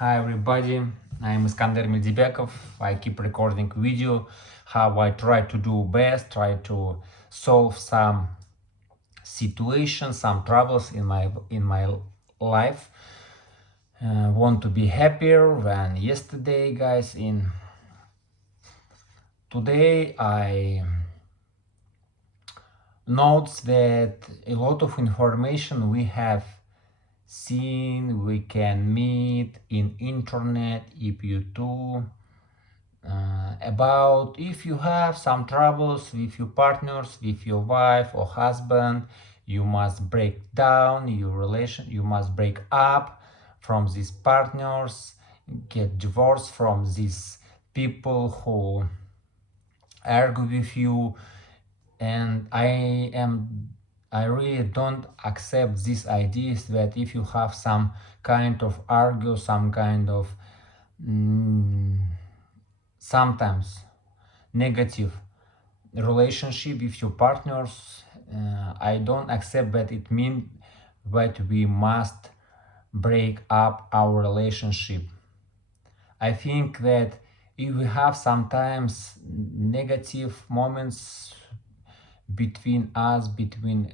Hi everybody, I'm Iskander Medibekov. I keep recording video how I try to do best, try to solve some situations, some troubles in my life. Want to be happier than yesterday, guys. In today I notes that a lot of information we have seen, we can meet in internet if you do about if you have some troubles with your partners, with your wife or husband, you must break down your relation, you must break up from these partners, get divorced from these people who argue with you. And I really don't accept these ideas that if you have some kind of argue, some kind of sometimes negative relationship with your partners, I don't accept that it means that we must break up our relationship. I think that if we have sometimes negative moments between us, between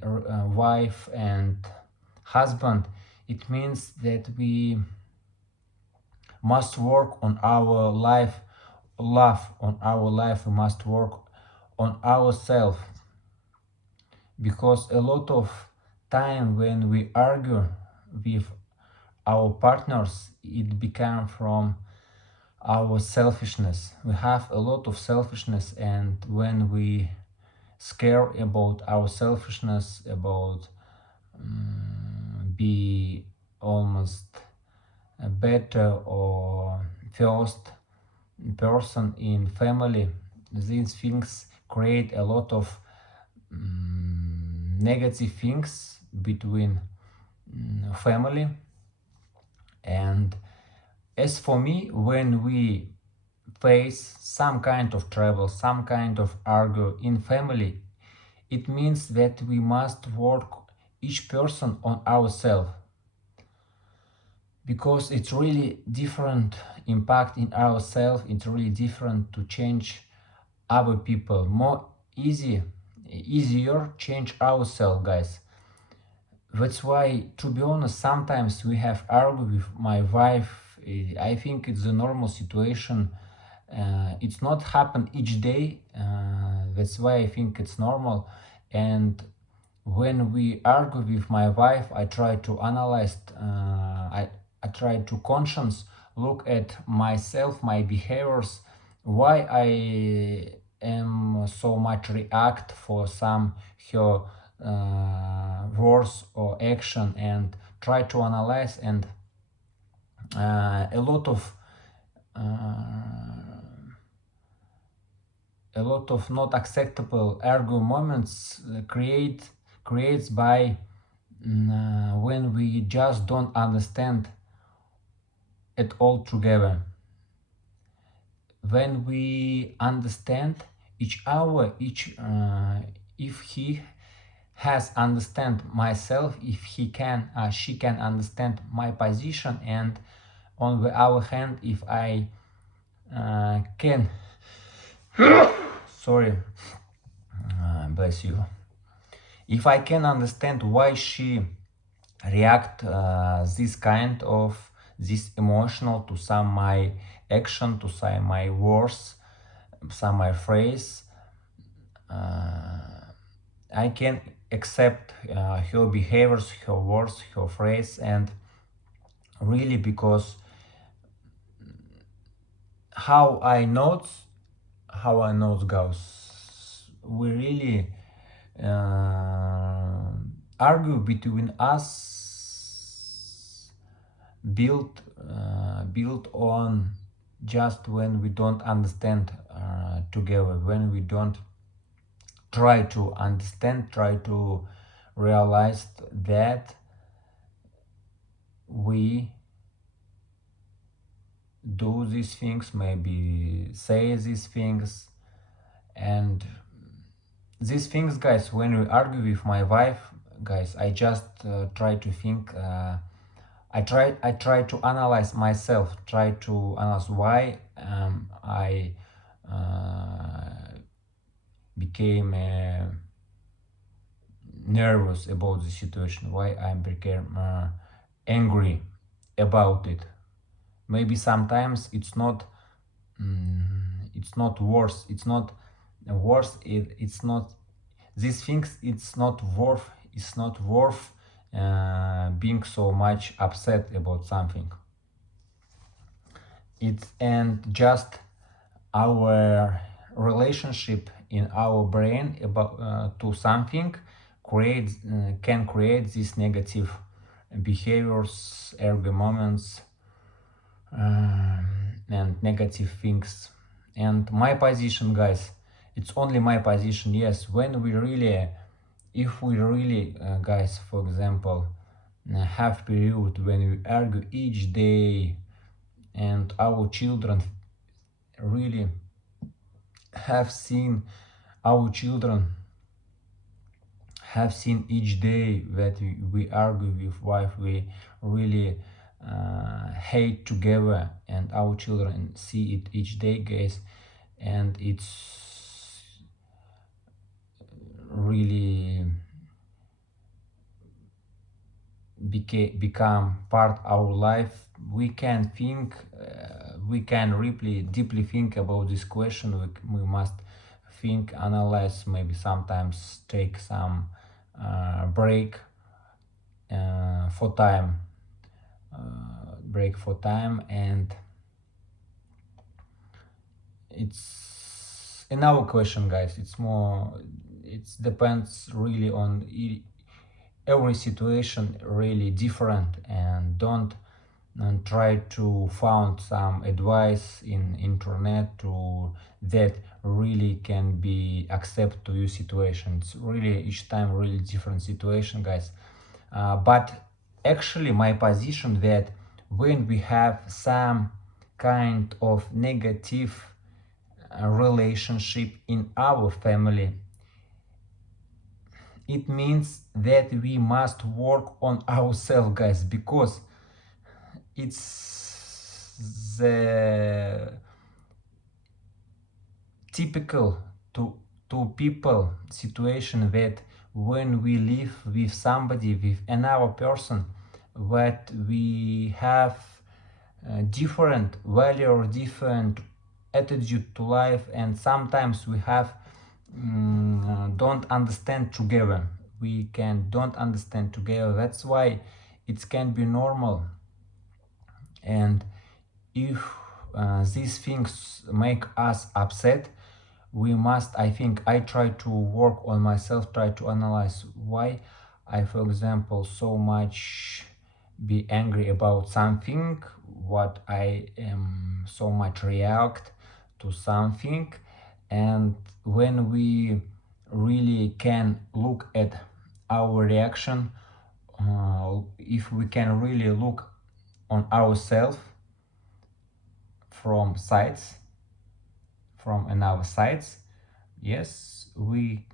wife and husband, it means that we must work on our life, love on our life. We must work on ourselves, because a lot of time when we argue with our partners, it becomes from our selfishness. We have a lot of selfishness, and when we scare about our selfishness, about be almost a better or first person in family, these things create a lot of negative things between family. And as for me, when we face some kind of trouble, some kind of argue in family, it means that we must work each person on ourselves, because it's really different impact in ourselves. It's really different to change other people, more easier change ourselves, guys. That's why, to be honest, sometimes we have argued with my wife. I think it's a normal situation. It's not happen each day. That's why I think it's normal. And when we argue with my wife, I try to analyze. I try to conscience look at myself, my behaviors, why I am so much react for some her words or action, and try to analyze. And a lot of not acceptable argue moments creates by when we just don't understand it all together. When we understand each other, if he has understand myself, if he can she can understand my position, and on the other hand, if I can sorry, bless you, if I can understand why she react this emotional to some my action, to some my words, some my phrase, I can accept her behaviors, her words, her phrase. And really, because how I notes goes, we really argue between us built on just when we don't understand together, when we don't try to understand, try to realize that we do these things, maybe say these things. And these things, guys, when we argue with my wife, guys, I just try to think I try to analyze myself, try to analyze why I became nervous about the situation, why I became angry about it. Maybe sometimes it's not worse, it's not these things, it's not worth being so much upset about something. It's and just our relationship in our brain about to something creates can create these negative behaviors, ergo moments, and negative things. And my position, guys, it's only my position. Yes, when we really, if we really, guys, for example, have period when we argue each day, and our children really have seen our children have seen each day that we argue with wife, we really hate together, and our children see it each day, guys, and it's really become part our life. We can think, we can really deeply think about this question. We must think, analyze, maybe sometimes take some break for time, and it's in our question, guys, it's more, it depends really on every situation, really different, and don't and try to find some advice in internet to that really can be accept to your situation. It's really each time really different situation, guys. But actually my position that when we have some kind of negative relationship in our family, it means that we must work on ourselves, guys, because it's the typical to people situation that when we live with somebody, with another person, that we have different value or different attitude to life, and sometimes we have don't understand together, we can don't understand together. That's why it can be normal. And if these things make us upset, we must, I think, I try to work on myself, try to analyze why I, for example, so much be angry about something, what I am so much react to something. And when we really can look at our reaction, if we can really look on ourselves from sides, from another sides, yes, we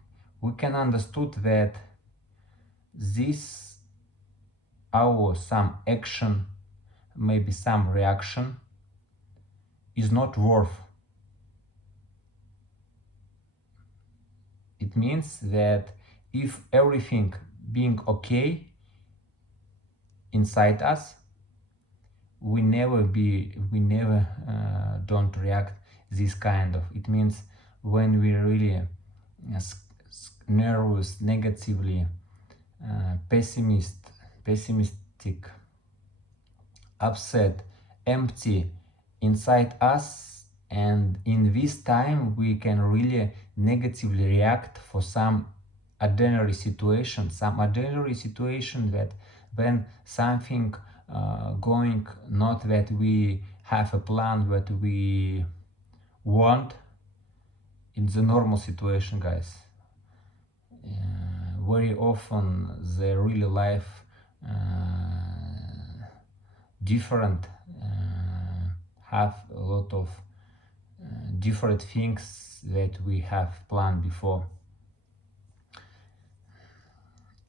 can understood that this our some action, maybe some reaction, is not worth. It means that if everything being okay inside us, we never don't react this kind of. It means when we really nervous, negatively, pessimistic, upset, empty inside us, and in this time we can really negatively react for some ordinary situation, that when something going not that we have a plan, that we want in the normal situation, guys. Very often the real life different, have a lot of different things that we have planned before.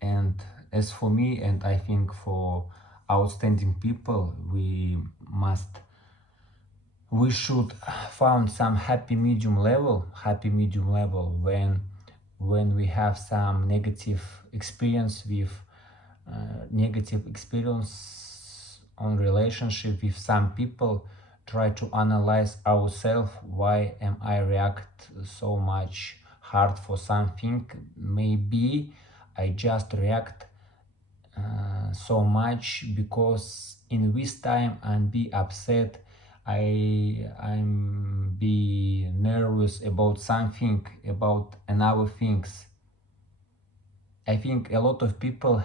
And as for me, and I think for outstanding people, we should find some happy medium level when we have some negative experience with negative experience on relationship with some people. Try to analyze ourselves. Why am I react so much hard for something? Maybe I just react so much because in this time I'm be upset, I'm be nervous about something, about another things. I think a lot of people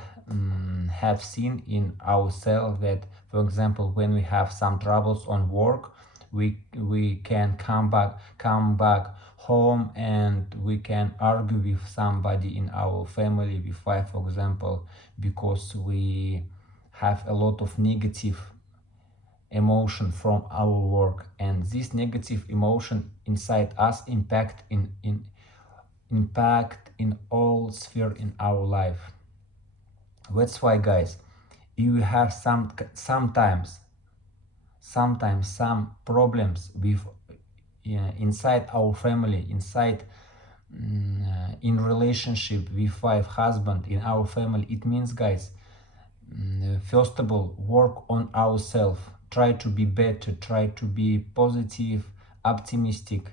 have seen in ourselves that, for example, when we have some troubles on work, we can come back home and we can argue with somebody in our family, with wife, for example, because we have a lot of negative emotion from our work, and this negative emotion inside us impact in all sphere in our life. That's why, guys, you have sometimes some problems with inside our family, inside in relationship with wife, husband, in our family. It means, guys, first of all, work on ourselves. Try to be better, try to be positive, optimistic,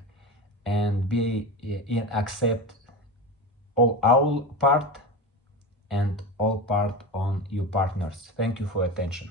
and be accept all our part and all part on your partners. Thank you for attention.